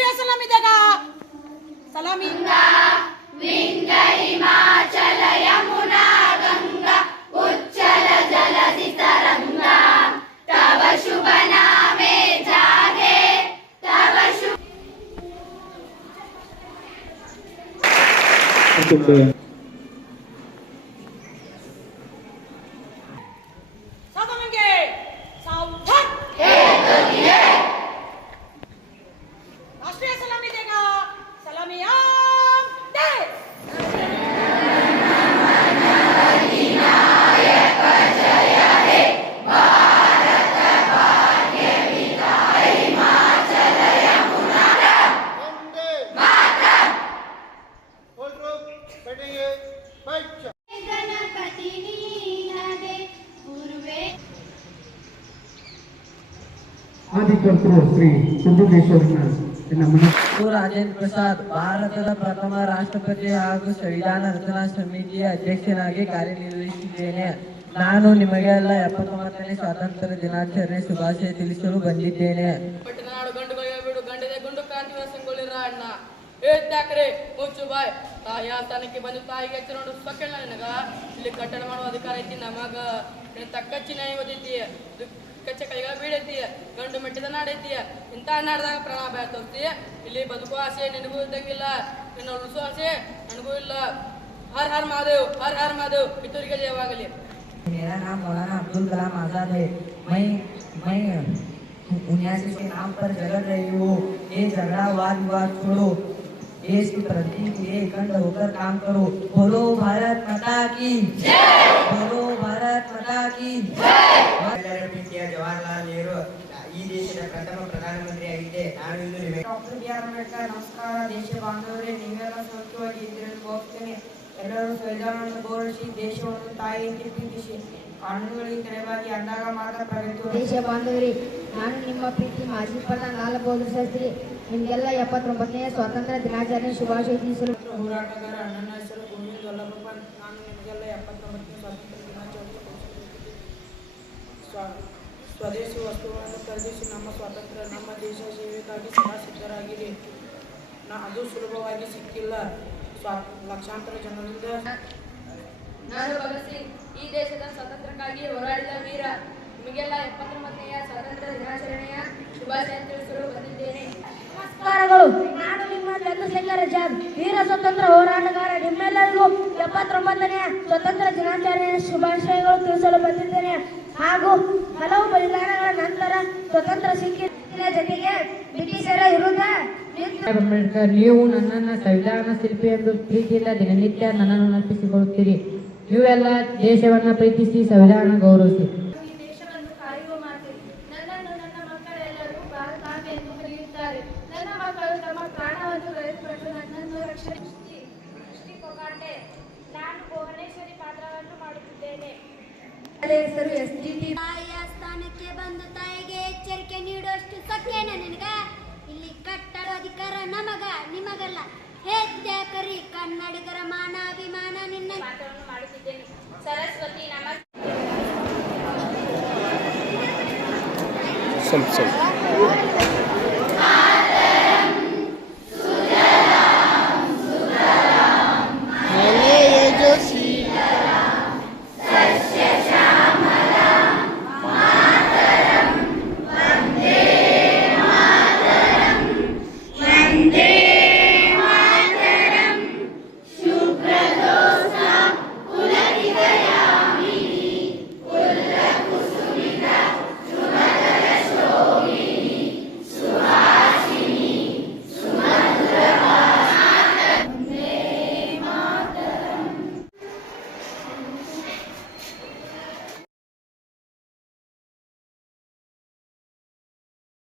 राष्ट्रीय सलामी देगा सलामी विंध्य हिमाचल यमुना गंगा उच्चल जलधि तरंगा तव शुभ नामे जागे तव शुभ साधनेंगे सावधान राष्ट्रीय सलामी देगा सलामी आम देश गणपति नीनदे पूर्वे ಆದಿಕರ್ತೃ ಶ್ರೀ ಸಿದ್ದೇಶ್ವರನ ನಮ್ಮ ರಾಜೇಂದ್ರ ಪ್ರಸಾದ್ ಭಾರತದ ಪ್ರಥಮ ರಾಷ್ಟ್ರಪತಿ ಹಾಗೂ ಸಂವಿಧಾನ ರಚನಾ ಸಮಿತಿಯ ಅಧ್ಯಕ್ಷನಾಗಿ ಕಾರ್ಯನಿರ್ವಹಿಸಿದ್ದೇನೆ. ನಾನು ನಿಮಗೆಲ್ಲ 79ನೇ ಸ್ವಾತಂತ್ರ್ಯ ದಿನಾಚರಣೆ ಶುಭಾಶಯ ತಿಳಿಸಲು ಬಂದಿದ್ದೇನೆ. ಪಟ್ಟನಾಡು ಗಂಡುಗಳಿಗೆ ಬಿಡು ಗಂಡದೆ ಗುಂಡು ಕ್ರಾಂತಿ ಸಂಗೊಳ್ಳಿರ ಅಣ್ಣ ಹೇಳ್ತಾಕ್ರೆ ಮುಚ್ಚು ಬಾಯ್ ತಾಯಿಯ ಸ್ಥಾನಕ್ಕೆ ಬಂದು ತಾಯಿಗೆ ಹೆಚ್ಚು ನೋಡು ಸೊಕ್ಕೆಲ್ಲ ನಿನಗ ಇಲ್ಲಿ ಕಟ್ಟಡ ಮಾಡುವ ಅಧಿಕಾರ ಐತಿ ನಮಗ ತಕ್ಕಚ್ಚಿ ನ್ಯಾಯ ಓದೈತಿ ಕಚ್ಚ ಕೈಗಳ ಬೀಳೈತಿ ಗಂಡು ಮೆಟ್ಟಿದ ನಾಡೈತಿ ಇಂಥ ನಾಡ್ದಾಗ ಪ್ರಾಣ ಭಯ ತೋರ್ತಿ ಇಲ್ಲಿ ಬದುಕುವ ಆಸೆ ನಿನಗೂ ಇದ್ದಂಗಿಲ್ಲ ನಿನ್ನ ಉಳಿಸೋ ಆಸೆ ನನಗೂ ಇಲ್ಲ. ಹರ್ ಹರ್ ಮಹಾದೇವ್ ಕಿತ್ತೂರಿಗೆ ಜಯವಾಗಲಿ. मेरा नाम मौलाना अब्दुल कलाम आजाद है. मैं 79 के नाम पर झगड़ रही हूँ. ये झगड़ा वाद विवाद छोड़ो, देश की प्रगति के लिए इकट्ठा होकर काम करो. बोलो भारत माता की जय, बोलो भारत माता की ಜಯ. ಜವಾಹರ್ಲಾಲ್ ನೆಹರು ಈ ದೇಶದ ಪ್ರಥಮ ಪ್ರಧಾನಮಂತ್ರಿ ಆಗಿದ್ದೆ. ನಾನು ಇಂದು ಡಾಕ್ಟರ್ ಬಿ ಆರ್ ಅಂಬೇಡ್ಕರ್. ನಮಸ್ಕಾರ ದೇಶ ಬಾಂಧವರೇ, ನೀವೆಲ್ಲ ಸೌಖ್ಯವಾಗಿ ಇದ್ದೀರೆಂದು ಭಾವಿಸುತ್ತೇನೆ. ಎಲ್ಲರೂ ಸಂವಿಧಾನವನ್ನು ಗೌರವಿಸಿ ದೇಶವನ್ನು ತಾಯಿಯಂತೆ ಪ್ರೀತಿಸಿ ಕಾನೂನುಗಳಿಗೆ ತಲೆಬಾಗಿ ಅಂದಾಗ ಮಾತ್ರ ಪ್ರಗತಿ. ದೇಶ ಬಾಂಧವರೇ, ನಾನು ನಿಮ್ಮ ಪ್ರೀತಿ ಮಾಜಿ ಪ್ರಧಾನಿ ಲಾಲ್ ಬಹದ್ದೂರ್ ಶಾಸ್ತ್ರಿ. ನಿಮಗೆಲ್ಲ 79ನೇ ಸ್ವಾತಂತ್ರ್ಯ ದಿನಾಚರಣೆ ಶುಭಾಶಯ ತಿಳಿಸಲು ಹೋರಾಟಗಾರ ನನ್ನ ಹೆಸರು ಗೋವಿಂದ ವಲ್ಲಭಪ್ಪ. ನಾನು ನಿಮಗೆಲ್ಲ 79ನೇ ಸ್ವಾತಂತ್ರ್ಯ ದಿನಾಚರಣೆ ಸ್ವದೇಶಿ ವಸ್ತುಗಳನ್ನು ಖರೀದಿಸಿ ನಮ್ಮ ಸ್ವಾತಂತ್ರ್ಯ ನಮ್ಮ ದೇಶ ಸೇವೆಗಾಗಿ ಸದಾ ಸಿದ್ಧರಾಗಿರಿ. ಅದು ಸುಲಭವಾಗಿ ಸಿಕ್ಕಿಲ್ಲ. ಲಕ್ಷಾಂತರ ಜನರಿಂದ ನಾನು ಭಗತ್ ಸಿಂಗ್, ಈ ದೇಶದ ಸ್ವಾತಂತ್ರ್ಯಕ್ಕಾಗಿ ಹೋರಾಡಿದ ವೀರ. ನಿಮಗೆಲ್ಲ 79ನೇ ಸ್ವಾತಂತ್ರ್ಯ ದಿನಾಚರಣೆಯ ಶುಭಾಶಯ ತಿಳಿಸಲು ಬಂದಿದ್ದೇನೆ. ನಮಸ್ಕಾರಗಳು. ನಾನು ನಿಮ್ಮ ಚಂದ್ರಶೇಖರ್ ಆಜಾದ್, ವೀರ ಸ್ವತಂತ್ರ ಹೋರಾಟಗಾರ. ನಿಮ್ಮೆಲ್ಲರಿಗೂ 79ನೇ ಸ್ವಾತಂತ್ರ್ಯ ದಿನಾಚರಣೆಯ ಶುಭಾಶಯಗಳು ತಿಳಿಸಲು ಬಂದಿದ್ದೇನೆ. ಹಾಗೂ ಹಲವು ಬಲಿದಾನಗಳ ನಂತರ ಸ್ವತಂತ್ರ ಸಿಕ್ಕಿದ ಜೊತೆಗೆ ಬ್ರಿಟಿಷರ ವಿರುದ್ಧ ಅಂಬೇಡ್ಕರ್, ನೀವು ನನ್ನನ್ನು ಸಂವಿಧಾನ ಶಿಲ್ಪಿ ಎಂದು ಪ್ರೀತಿಯಿಂದ ದಿನನಿತ್ಯ ನನ್ನನ್ನು ನೆನಪಿಸಿಕೊಳ್ಳುತ್ತೀರಿ. ನೀವೆಲ್ಲ ದೇಶವನ್ನು ಪ್ರೀತಿಸಿ ಸಂವಿಧಾನ ಗೌರವಿಸಿ. ಈ ದೇಶವನ್ನು ಕಾಯುವ ಮಾತೆ. ನನ್ನನ್ನು ನನ್ನ ಮಕ್ಕಳೆಲ್ಲರೂ ಭಾರತಾಂಬೆ ಎಂದು ಕರೆಯುತ್ತಾರೆ. ನನ್ನ ಮಕ್ಕಳು ತಮ್ಮ ಪ್ರಾಣವನ್ನು ಕಳೆದುಕೊಂಡು ನನ್ನನ್ನು ರಕ್ಷಣೆ. ಸೃಷ್ಟಿ ಕೊಗಾಟೆ. ನಾನು ಭುವನೇಶ್ವರಿ ಪಾತ್ರವನ್ನು ಮಾಡುತ್ತಿದ್ದೇನೆ. ಹೆಸರು SGT. ತಾಯಿಯ ಸ್ಥಾನಕ್ಕೆ ಬಂದು ತಾಯಿಗೆ ಎಚ್ಚರಿಕೆ ನೀಡುವಷ್ಟು ಸೊಕ್ಕೇನ ನಿನಗ? ಇಲ್ಲಿ ಕಟ್ಟಡ ಅಧಿಕಾರ ನಮಗ ನಿಮಗಲ್ಲ. ಹೆದ್ದಾಕರಿ ಕನ್ನಡಿಗರ ಮಾನಾಭಿಮಾನ ನಿನ್ನ ಪಾತ್ರವನ್ನು ಮಾಡುತ್ತಿದ್ದೇನೆ. ಸರಸ್ವತಿ ಸ್ವಲ್ಪ